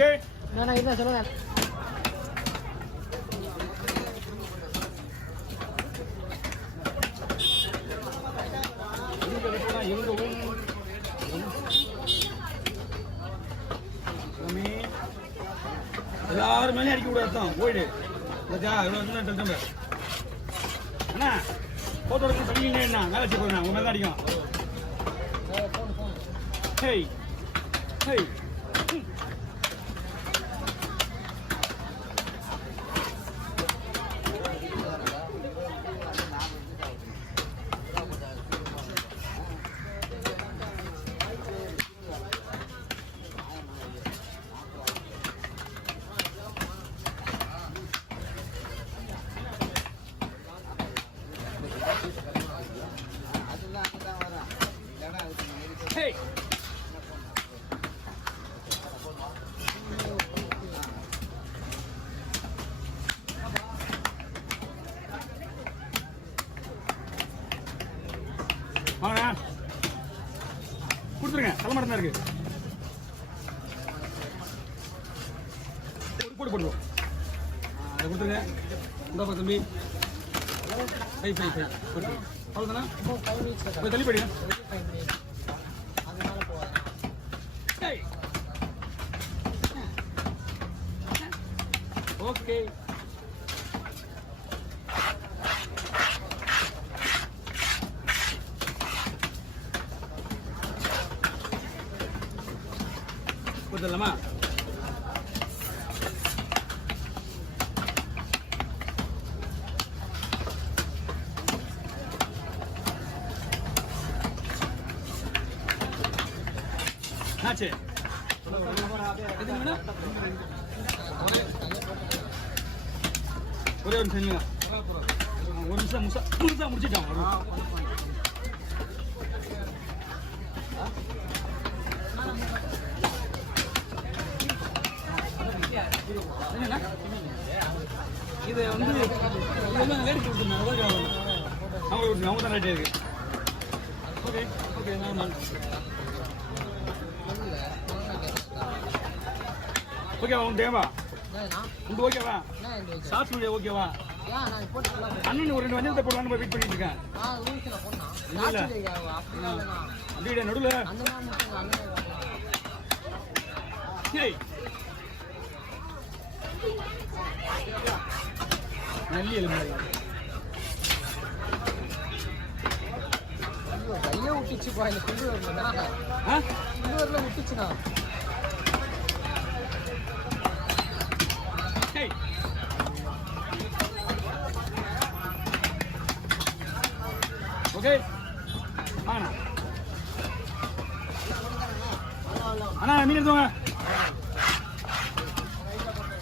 Okay நான் என்ன சொல்லுங்க. எல்லாரும் மேலே அடிக்க கூடாது தான் போயிடு அண்ணா போட்டோ எடுக்க படிக்கீங்க என்ன மேலே வச்சு போடுங்க உங்க மேலே அடிக்கும். Hey hey Hey! வாங்க கொடுத்துருங்க தலைமட்டம் தான் இருக்கு. போட்டு போடுவோம் அதை கொடுத்துருங்க. உண்டாப்பா தம்பி ஃபை ஃபை ஃபை கொடுத்துருங்க. அவ்வளோதானா போய் தள்ளி போயிடுங்க. ஓகே கொடுத்துடலாமா? ஆச்சு ஒரே ஒரு நிமிஷம் ஒரு நிமிஷம் முழுசா முடிச்சிட்டான். இதை வந்து லேடிஸ் விட்டுருந்தாங்க அவங்க தான் ரைட்டே இருக்கு. ஓகே ஓகே ஓகேவா உங்க தேவா உங்க ஓகேவா சாப்பிட்டு முடியாது ஓகேவா? அண்ணன் ஒரு 2 வஞ்சத்தை போடலான்னு வெயிட் பண்ணிட்டு இருக்கேன். அப்படியே நடுவில் நல்லி எலும்பு கையை விட்டுச்சுப்பா இந்த குள்ளூர்ல விட்டுச்சுண்ணா. ஓகே வாங்கண்ணா அண்ணா மீன் எடுத்துவாங்க.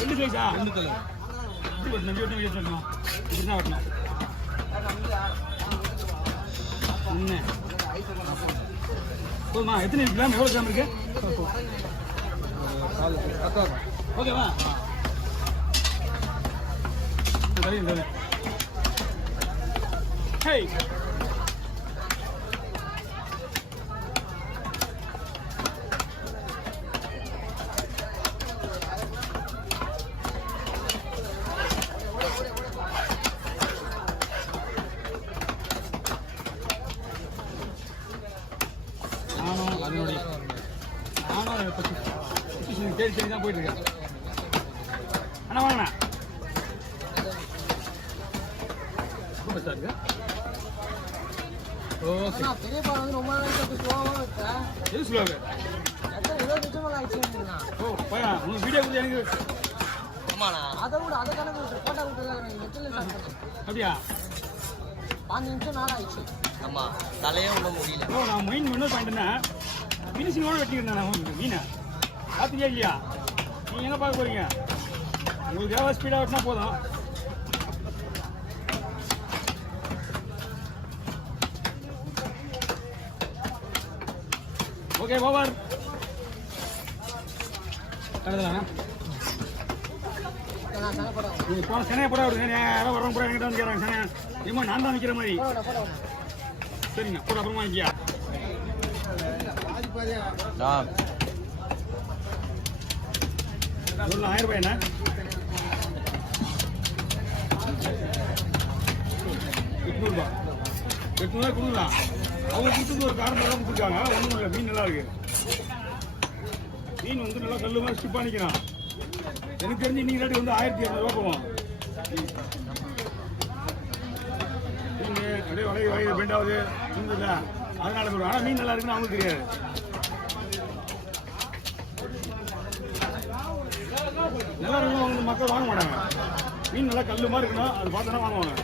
2 சைஸா 2 கலர் இப்படி வெட்டணும் இப்படி வெட்டணும் இப்படி தான் வெட்டணும். என்ன போதுமா? எத்தனை கிராம் எவ்வளோ கிராம் இருக்கு? ஓகேவா? சரி ஹேய் நானும் தேடி தேடி தான் போயிட்டு இருக்கேன். அண்ணா வாங்கண்ணா பெருசா இருக்கு. ஓகே பெரிய பால் வந்து ரொம்ப நாளைக்கு ஸ்லோவாக இருக்கா. எது ஸ்லோவாக? 20 நிமிஷம் ஆயிடுச்சுன்னா. ஓ பையா உங்க வீடியோ கொடுத்து எனக்கு ஆமாண்ணா அதை விட அதை கணக்கு போட்டா விட்டுல அப்படியா? 5 நிமிஷம் நாள் ஆயிடுச்சு. ஆமாம் தலையே விட முடியல. ஓ நான் மெயின் என்ன பண்ணிட்டேன்னா ஃபினிஷிங்கோட வெட்டிக்கிறேன் நான் மீனை பார்த்துக்கே இல்லையா? நீங்கள் எங்கே பார்க்க போகிறீங்க? உங்களுக்கு எவ்வளோ ஸ்பீடாக வெட்டினா போதும். ஓகே ஓவர் கருதலாண்ணா. நீங்கள் போன சனையை போட விடுங்க. யாரோ வரவங்க கூட என்கிட்ட வந்து கேட்குறாங்க சனையா ஏமா நான் தான் நிற்கிற மாதிரி. சரிங்க போட அப்புறமா நிற்கியா? எவ்வளோ 1000 ரூபாய்ண்ணா? 800 ரூபா. 800 கொடுக்கலாம். அவங்க கொடுத்தது ஒரு காரணம் தான் கொடுத்துருக்காங்க. ஒன்றும் இல்லை, மீன் நல்லா இருக்கு. மீன் வந்து நல்லா கல்லு மாதிரி ஸ்டிப் பண்ணிக்கிறான். எனக்கு தெரிஞ்சு இன்னைக்கு ரேட்டு வந்து 1200 போவோம். மீன் அப்படியே வளைய பெண்டாவது இருந்ததுல அதனால சொல்லுவாங்க. ஆனால் மீன் நல்லா இருக்குன்னு அவங்களுக்கு தெரியாது. நல்லா இருக்கணும் அவங்க மக்கள் வாங்க மாட்டாங்க. மீன் நல்லா கல்லு மாதிரி இருக்கணும், அது பார்த்தோன்னா வாங்குவாங்க.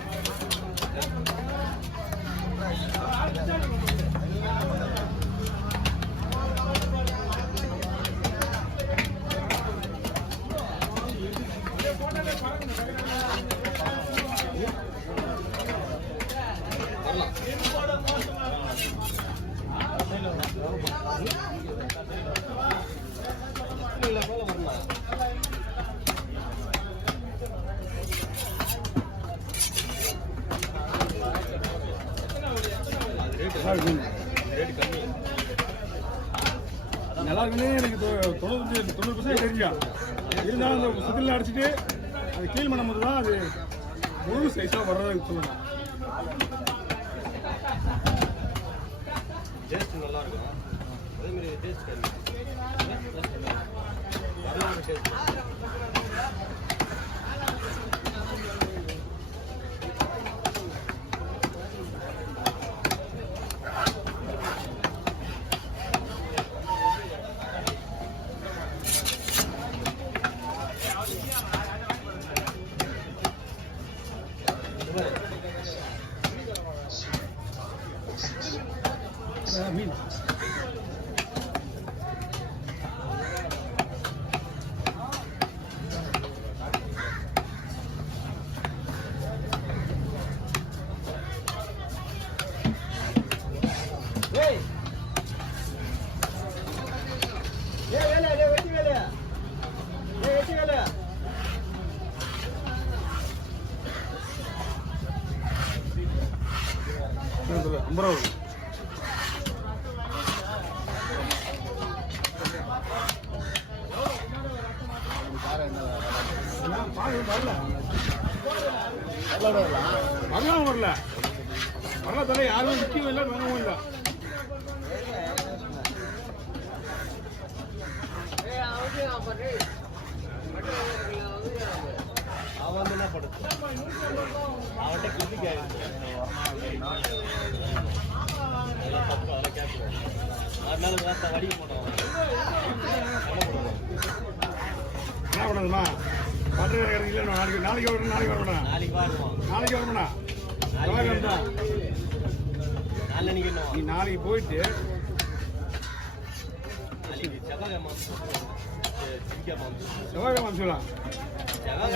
நல்லா இருக்குன்னு எனக்கு 90% தெரிஞ்சா. இருந்தாலும் அந்த சுத்தில அடிச்சுட்டு அது க்ளீன் பண்ணும்போது தான் அது முழு சைஸாக வர்றதுக்கு சொல்லணும். டேஸ்ட் நல்லா இருக்கும். அதே மாதிரி டேஸ்ட் மீன் அம்பரூபா. வரலாம் வரல வரல தலை யாரும் நிற்கவும் இல்லை, வாங்கவும் இல்லை. அவன் என்ன படுத்து அவன்கிட்ட கிளிக் ஆயிடுச்சு. அதெல்லாம் கேட்குறேன். அதனால வார்த்தை வடிக்க மாட்டோம். என்ன பண்ணணுமா? பட்டரை இல்லை, நாளைக்கு வரணும். நாளைக்கு வாடுவோம். நாளைக்கு வரணும்ண்ணா. நாளைக்கு நீ நாளைக்கு போயிட்டு செவ்வாய் மாசம் செவ்வாய் மாசம் சொல்லலாம். செவ்வாய்